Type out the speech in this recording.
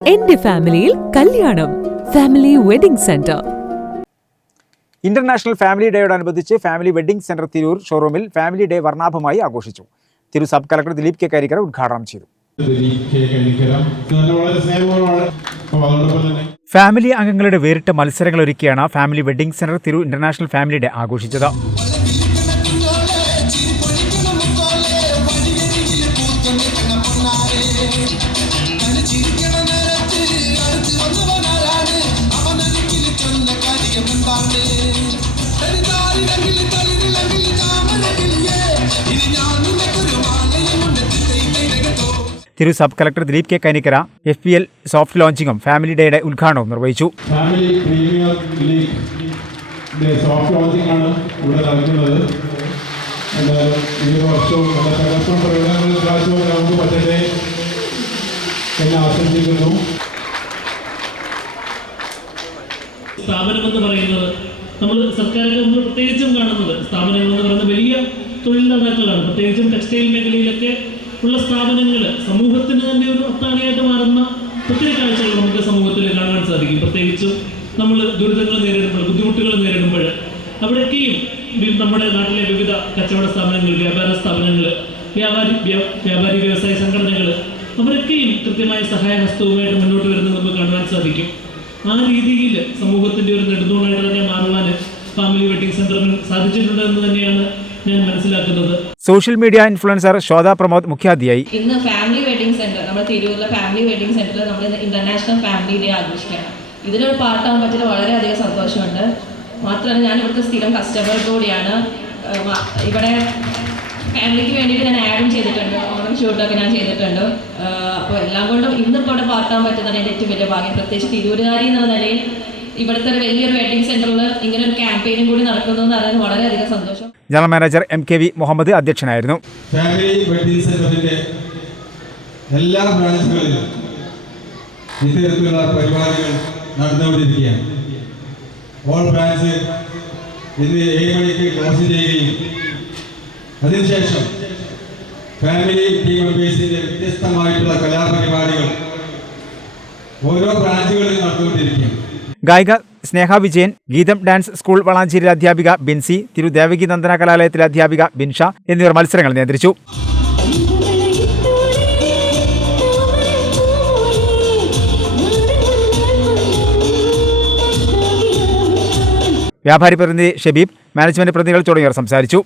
എന്റെ ഫാമിലിയിൽ കല്യാണം. Family wedding centre. International family ഡേയോടനുബന്ധിച്ച് family wedding centre Tirur ഷോറൂമിൽ ഫാമിലി ഡേ വർണാഭമായി ആഘോഷിച്ചു. Tirur sub collector Dileep K Karikkara ഉദ്ഘാടനം ചെയ്തു. ഫാമിലി അംഗങ്ങളുടെ വേറിട്ട മത്സരങ്ങൾ ഒരുക്കിയാണ് family wedding centre Tirur international family day ആഘോഷിച്ചത്. Tirur sub collector Dileep K Kanikkara F P L soft ലോഞ്ചിങ്ങും family ഡേയുടെ ഉദ്ഘാടനവും നിർവഹിച്ചു. Family premier league soft launching ആണ് ഇവിടെ നടക്കുന്നത്. ഈ വർഷവും നമുക്ക് പറ്റട്ടെ എന്ന് ആശംസിക്കുന്നു. പറയുന്നത് നമ്മൾ സർക്കാരിന്റെ മുമ്പ് പ്രത്യേകിച്ചും കാണുന്നത്. സ്ഥാപനങ്ങൾ എന്ന് പറയുന്നത് വലിയ തൊഴിൽ നേതാക്കളാണ്. പ്രത്യേകിച്ചും ടെക്സ്റ്റൈൽ മേഖലയിലൊക്കെ ഉള്ള സ്ഥാപനങ്ങൾ സമൂഹത്തിന് തന്നെ ഒരു അത്താണിയായിട്ട് മാറുന്ന ഒത്തിരി കാഴ്ചകൾ നമുക്ക് സമൂഹത്തിൽ കാണാൻ സാധിക്കും. പ്രത്യേകിച്ചും നമ്മൾ ദുരിതങ്ങൾ നേരിടുമ്പോൾ ബുദ്ധിമുട്ടുകൾ നേരിടുമ്പോൾ അവിടെയൊക്കെയും നമ്മുടെ നാട്ടിലെ വിവിധ കച്ചവട സ്ഥാപനങ്ങൾ വ്യാപാര സ്ഥാപനങ്ങൾ വ്യാപാരി വ്യ- വ്യാപാരി വ്യവസായ സംഘടനകൾ അവരൊക്കെയും കൃത്യമായ സഹായഹസ്തവുമായിട്ട് മുന്നോട്ട് വരുന്നത് നമുക്ക് കാണുവാൻ സാധിക്കും. ആ രീതിയിൽ സമൂഹത്തിന്റെ ഒരു നെടുന്തൂണായിട്ട് തന്നെ മാറുവാൻ ഫാമിലി വെഡിങ് സെന്ററിന് സാധിച്ചിട്ടുണ്ട് എന്ന് തന്നെയാണ് ഞാൻ മനസ്സിലാക്കുന്നത്. Social media influencer Shobha Pramod മുഖ്യാതിയായി ഇന്ന് ഫാമിലി വെഡിങ് സെന്റർ നമ്മുടെ തിരൂരിലെ ഫാമിലി വെഡിങ് സെന്ററിൽ നമ്മൾ ഇന്റർനാഷണൽ ഫാമിലി ഡേ ആഘോഷിക്കുകയാണ്. ഇതിലൊരു പാർട്ടാകാൻ പറ്റിയത് വളരെയധികം സന്തോഷമുണ്ട്. മാത്രമല്ല ഞാൻ ഇവിടുത്തെ സ്ഥിരം കസ്റ്റമർ കൂടിയാണ്. ഇവിടെ ഫാമിലിക്ക് വേണ്ടിയിട്ട് ഞാൻ ആഡും ചെയ്തിട്ടുണ്ട്. ഓണം ഷൂട്ടൊക്കെ ഞാൻ ചെയ്തിട്ടുണ്ട്. അപ്പോൾ എല്ലാം കൊണ്ടും ഇന്നിപ്പോൾ ഇവിടെ പാർട്ടാൻ പറ്റുന്നതാണ് എന്റെ ഏറ്റവും വലിയ ഭാഗ്യം. പ്രത്യേകിച്ച് തിരൂരുകാരി എന്ന നിലയിൽ ഇവിടുത്തെ ഒരു വലിയൊരു വെഡിങ് സെന്ററിൽ ഇങ്ങനെ ഒരു ക്യാമ്പയിനും കൂടി നടക്കുന്നു എന്ന് പറയുന്നത് വളരെയധികം സന്തോഷം. General manager M K V Muhammad അധ്യക്ഷനായിരുന്നു. ഫാമിലി വെഡിങ് സെന്ററിന്റെ എല്ലാ ബ്രാഞ്ചുകളിലും ഇത്തരത്തിലുള്ള പരിപാടികൾ നടന്നുകൊണ്ടിരിക്കുകയാണ്. ഓൾ ബ്രാഞ്ച് ഇന്ന് ഏഴ് മണിക്ക് ക്ലോസ് ചെയ്യുകയും അതിനുശേഷം ഫാമിലി ടീം മെമ്പേഴ്സിന്റെ വ്യത്യസ്തമായിട്ടുള്ള കലാപരിപാടികൾ ഓരോ നടന്നുകൊണ്ടിരിക്കുകയാണ് ഗായിക സ്നേഹ വിജയൻ ഗീതം ഡാൻസ് സ്കൂൾ വളാഞ്ചേരി അധ്യാപിക ബിൻസി തിരു ദേവകി നന്ദന കലാലയത്തിലെ അധ്യാപിക ബിൻഷ എന്നിവർ മത്സരങ്ങൾ നിയന്ത്രിച്ചു. വ്യാപാരി പ്രതിനിധി ഷബീബ് മാനേജ്മെന്റ് പ്രതിനിധികൾ തുടങ്ങിയവർ സംസാരിച്ചു.